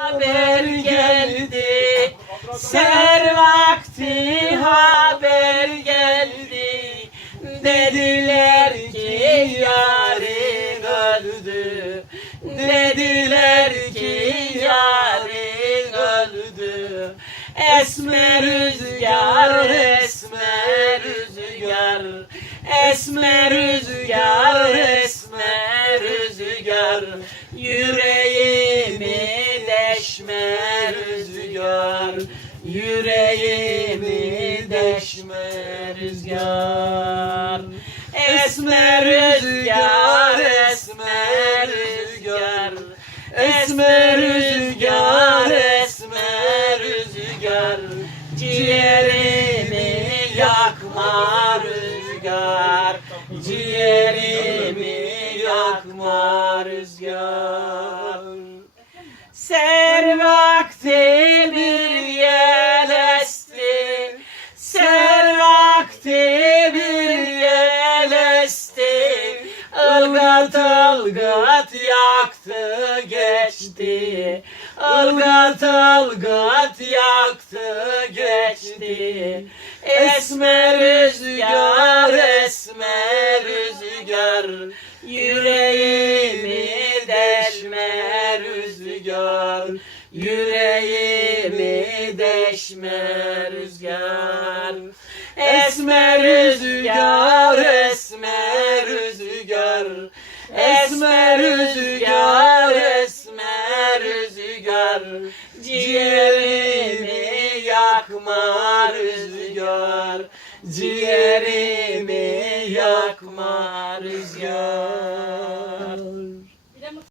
Haber geldi, ser vakti haber geldi. Dediler ki yarın öldü, dediler ki yarın öldü. Esmer rüzgar, esmer rüzgar, esmer rüzgar, esmer rüzgar. Yüreğimi deşme rüzgar, yüreğimi deşme rüzgar. Esmer rüzgar, esmer rüzgar, esmer rüzgar, esmer rüzgar. Ciğerimi yakma rüzgar, ciğerimi yakma rüzgar. Ser Ilgat ılgat yaktı geçti, ılgat ılgat yaktı geçti. Esmer rüzgar, esmer rüzgar, yüreğimi deşme rüzgar, yüreğimi deşme rüzgar. Esmer rüzgar, esmer rüzgar, esmer rüzgar, esmer rüzgar. Ciğerimi yakma rüzgar, ciğerimi yakma rüzgar.